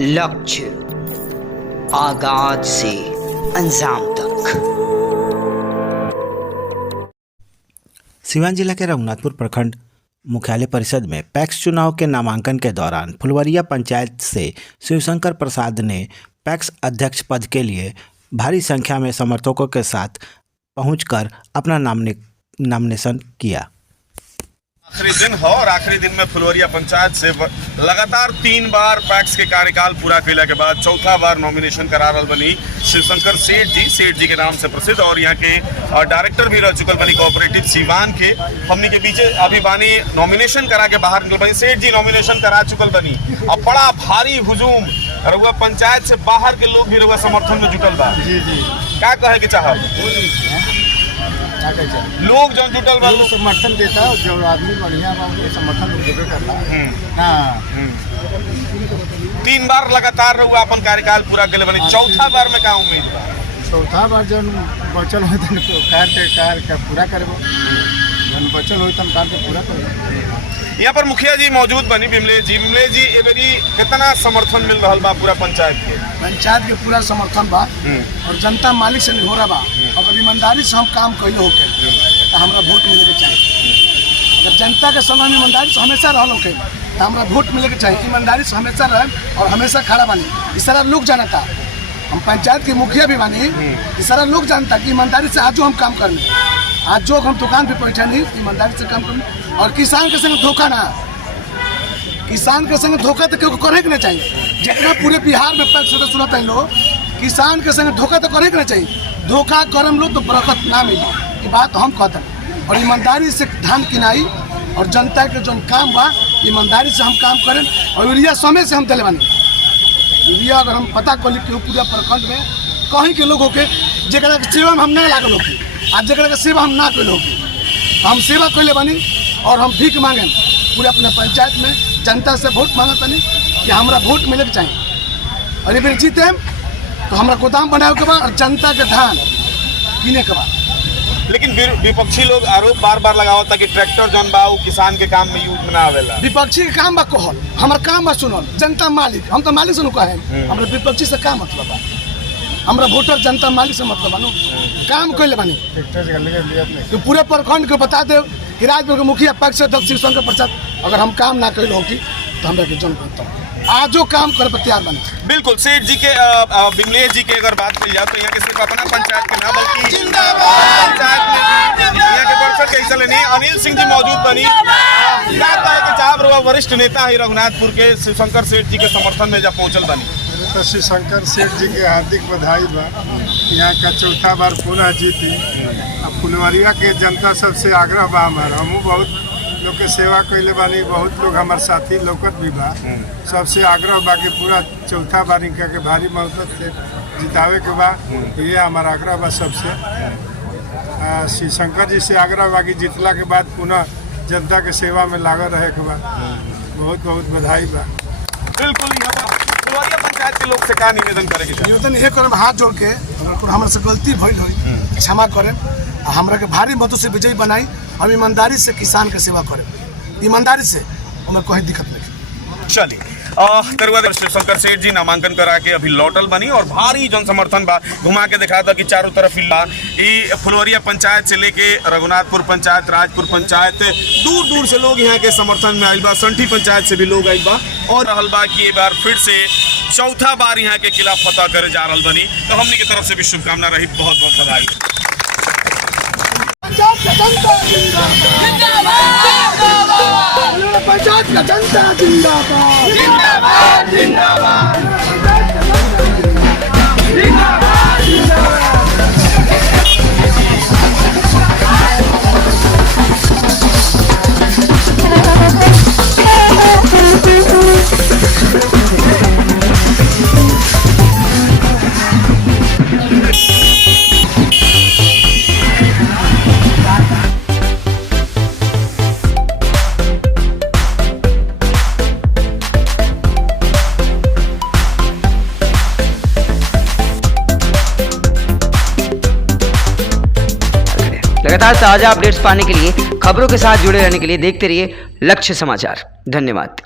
लक्ष्य आगाज से अंजाम तक। सिवान जिला के रघुनाथपुर प्रखंड मुख्यालय परिषद में पैक्स चुनाव के नामांकन के दौरान फुलवरिया पंचायत से शिवशंकर प्रसाद ने पैक्स अध्यक्ष पद के लिए भारी संख्या में समर्थकों के साथ पहुंचकर अपना नामिनेशन किया। आखिरी दिन है और आखिरी दिन में फुलवरिया पंचायत से लगातार 3 बार पैक्स के कार्यकाल पूरा कैला के बाद चौथा बार नॉमिनेशन करा रहा बनी शिवशंकर सेठ जी के नाम से प्रसिद्ध और यहाँ के डायरेक्टर भी रह चुकल बनी कोऑपरेटिव सीवान के। हमनी के पीछे अभी बानी नॉमिनेशन करा के बाहर निकल बनी। सेठ जी नॉमिनेशन करा चुकल बनी और बड़ा भारी हुजूम रउआ पंचायत से बाहर के लोग भी रउआ समर्थन में जुटल बा। जी जी क्या कहे के चाहब लोग जो जुटल बा समर्थन देता जो आदमी बढ़िया बा उनके समर्थन देबे करला। हां 3 बार लगातार रहुआ अपन कार्यकाल पूरा कैले बनी, चौथा बार में का उम्मीद बा? चौथा बार जन बचल हो तन कार्य का पूरा करबो, जन बचल हो तन कार्य पूरा करबो। यहाँ पर मुखिया जी मौजूद बनी विमलेश जी एबरी कितना समर्थन मिल रहा बा पूरा पंचायत के पूरा समर्थन बा और जनता मालिक से हो रहा बा। अगर ईमानदारी से हम काम कैले होके तो हमरा वोट मिले के चाहिए। अगर जनता के समय में ईमानदारी से हमेशा रहल होके तो हमरा वोट मिले के चाहिए। ईमानदारी से हमेशा रहे और हमेशा खड़ा बानी, इस सारा लोग जानता। हम पंचायत के मुखिया भी बानी, इस सारा लोग जानता कि ईमानदारी से आज हम काम करने, आज जो हम दुकान पे बैठे नहीं ईमानदारी से काम करने। और किसान के संग धोखा ना, किसान के संग धोखा तो क्यों करे के नहीं चाहिए। जितना पूरे बिहार में पैक्स सुनता है लोग, किसान के संग धोखा तो करे के नहीं चाहिए। धोखा करम लोग तो बरकत ना मिली, ये बात हम कहते हैं। और ईमानदारी से धान किनाई और जनता के जो काम बा ईमानदारी से हम काम करें। और यूरिया समय से हम दिले बानी, यूरिया अगर हम पता कर ली पूरा प्रखंड में कहीं के लोग होके जरा के सेवा में हम नहीं लागल होगी, आज जरा के सेवा हम ना कैल होगी, हम सेवा कैले बानी। और हम भीख मांगे पूरे अपने पंचायत में जनता से वोट मांगता नहीं कि हमारा वोट मिले के चाहिए। और ये फिर जीते तो हमारा गोदाम बनाए के बाद और जनता के धान किने के बाद। लेकिन विपक्षी लोग आरोप बार बार लगावता कि ट्रैक्टर जौन बा किसान के काम में यूज ना आवेला। विपक्षी के काम बा कहल, हमारा काम बा सुनल। जनता मालिक, हम तो मालिक से कहे, हमारे विपक्षी से का मतलब बा? हमारा वोटर जनता मालिक से मतलब बानू। काम कैले बानी तो पूरे प्रखंड को बता दे कि राजपुर के मुखिया पैक्स अध्यक्ष शिवशंकर प्रसाद अगर हम काम ना कैल होगी तो हमरा के जन करता आज जो काम कर तैयार बने। बिल्कुल सेठ जी के विमलेश जी के अगर बात की जाए तो यहाँ के सिर्फ अपना पंचायत के ना बल्कि पंचायत में यहाँ के वर्षक के हिस्सा लेनी अनिल सिंह जी मौजूद बनी। क्या कहे कि चाहे वरिष्ठ नेता है रघुनाथपुर के शिवशंकर सेठ जी के समर्थन में जब पहुँचल बनी तो शिवशंकर सेठ जी के हार्दिक बधाई बा। यहाँ का चौथा बार पुनः जीती। अब फुलवरिया के जनता सबसे आग्रह बा हमार, हमू बहुत लोग के सेवा कैले बानी, बहुत लोग हमारे साथी लौकत भी बा। सबसे आग्रह बा कि पूरा चौथा बार इनका के भारी मदद से जितावे के बा, ये हमारा आग्रह बा। सबसे शिवशंकर जी से आग्रह बा कि जीतला के बाद पुनः जनता के सेवा में लागल रहे के बा। बहुत बहुत बधाई बा। बिल्कुल फुलवरिया पंचायत के लोग से क्या निवेदन करेंगे? निवेदन ये करब हाथ जोड़ के अगर हमारे से गलती भइल हो क्षमा करें, हमरा के भारी मतों से विजयी बनाई। हम ईमानदारी से किसान के सेवा करें, ईमानदारी से हमें कोई दिक्कत नहीं। चलिए शिवशंकर सेठ जी नामांकन करा के अभी लौटल बनी और भारी जन समर्थन बा। घुमा के दिखा था कि चारों तरफ हिला ये फुलवरिया पंचायत से लेके रघुनाथपुर पंचायत, राजपुर पंचायत, दूर दूर से लोग यहाँ के समर्थन में आयल बा। संठी पंचायत से भी लोग आयल बा और रहल बा कि ये बार फिर से चौथा बार यहाँ के खिलाफ फतह करे जा रहल बनी। तो हमने की तरफ से भी शुभकामना रही, बहुत बहुत बधाई। पंचायत का जनता जिंदाबाद, जिंदाबाद, जिंदाबाद। लगातार ताज़ा अपडेट्स पाने के लिए, खबरों के साथ जुड़े रहने के लिए देखते रहिए लक्ष्य समाचार। धन्यवाद।